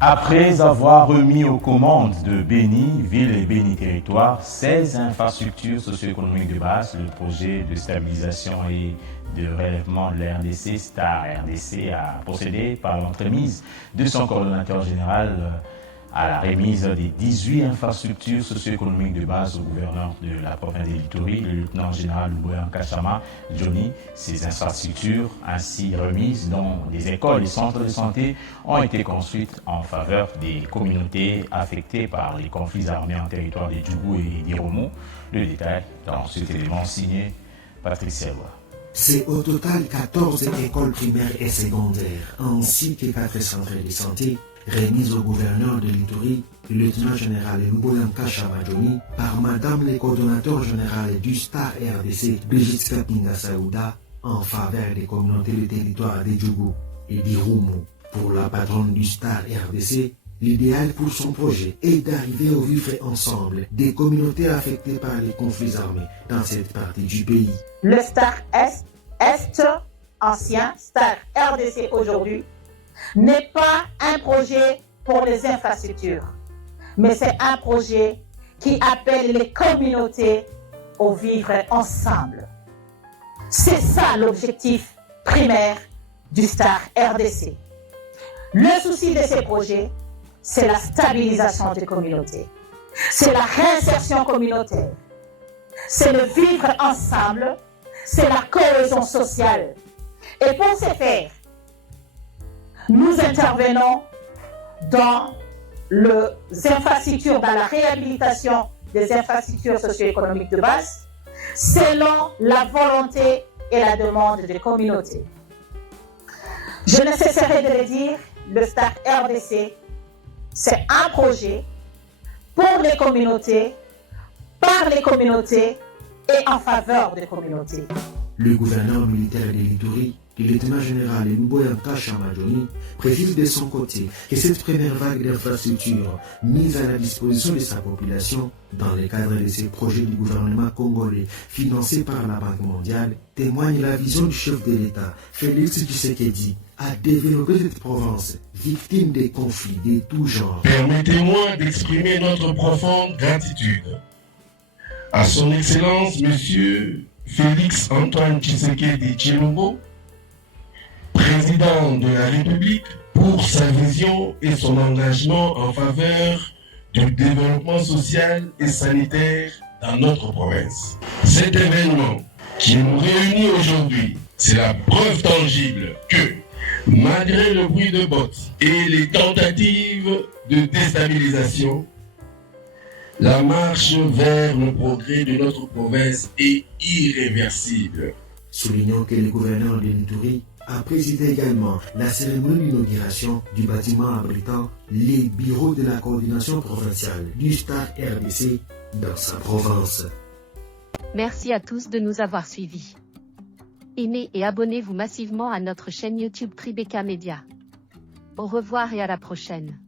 Après avoir remis aux commandes de Béni, ville et Béni Territoire, 16 infrastructures socio-économiques de base, le projet de stabilisation et de relèvement de la RDC, STAR RDC, a procédé par l'entremise de son coordonnateur général à la remise des 18 infrastructures socio-économiques de base au gouverneur de la province d'Ituri, le lieutenant général Louboyan Kachama Johnny. Ces infrastructures ainsi remises, dont des écoles et centres de santé, ont été construites en faveur des communautés affectées par les conflits armés en territoire des Djougou et d'Iromo. Le détail dans cet élément signé Patrick Selwa. C'est au total 14 écoles primaires et secondaires, ainsi que 4 centres de santé, remise au gouverneur de l'Ituri, le lieutenant général Louboyan Kachama Johnny, par Madame le coordonnateur général du STAR RDC, Brigitte Kapinga Saouda, en faveur des communautés de territoire des Djougou et d'Iromo. Pour la patronne du STAR RDC, l'idéal pour son projet est d'arriver au vivre ensemble des communautés affectées par les conflits armés dans cette partie du pays. Le STAR Est, ancien STAR RDC aujourd'hui, n'est pas un projet pour les infrastructures, mais c'est un projet qui appelle les communautés au vivre ensemble. C'est ça l'objectif primaire du STAR RDC. Le souci de ces projets, c'est la stabilisation des communautés, c'est la réinsertion communautaire, c'est le vivre ensemble, c'est la cohésion sociale. Et pour ce faire, nous intervenons dans les infrastructures, dans la réhabilitation des infrastructures socio-économiques de base, selon la volonté et la demande des communautés. Je ne cesserai de le dire, le STAR RDC, c'est un projet pour les communautés, par les communautés et en faveur des communautés. Le gouverneur militaire de l'Ituri, le lieutenant général Louboyan Kachama Johnny, précise de son côté que cette première vague d'infrastructures mise à la disposition de sa population dans le cadre de ces projets du gouvernement congolais financés par la Banque mondiale témoigne la vision du chef de l'État, Félix Tshisekedi, à développer cette province victime des conflits de tout genre. Permettez-moi d'exprimer notre profonde gratitude à son Excellence Monsieur Félix Antoine Tshisekedi Tshilombo, président de la République, pour sa vision et son engagement en faveur du développement social et sanitaire dans notre province. Cet événement qui nous réunit aujourd'hui, c'est la preuve tangible que, malgré le bruit de bottes et les tentatives de déstabilisation, la marche vers le progrès de notre province est irréversible. Soulignons que le gouverneur de l'Ituri a présidé également la cérémonie d'inauguration du bâtiment abritant les bureaux de la coordination provinciale du STAR RDC dans sa province. Merci à tous de nous avoir suivis. Aimez et abonnez-vous massivement à notre chaîne YouTube Tribeca Media. Au revoir et à la prochaine.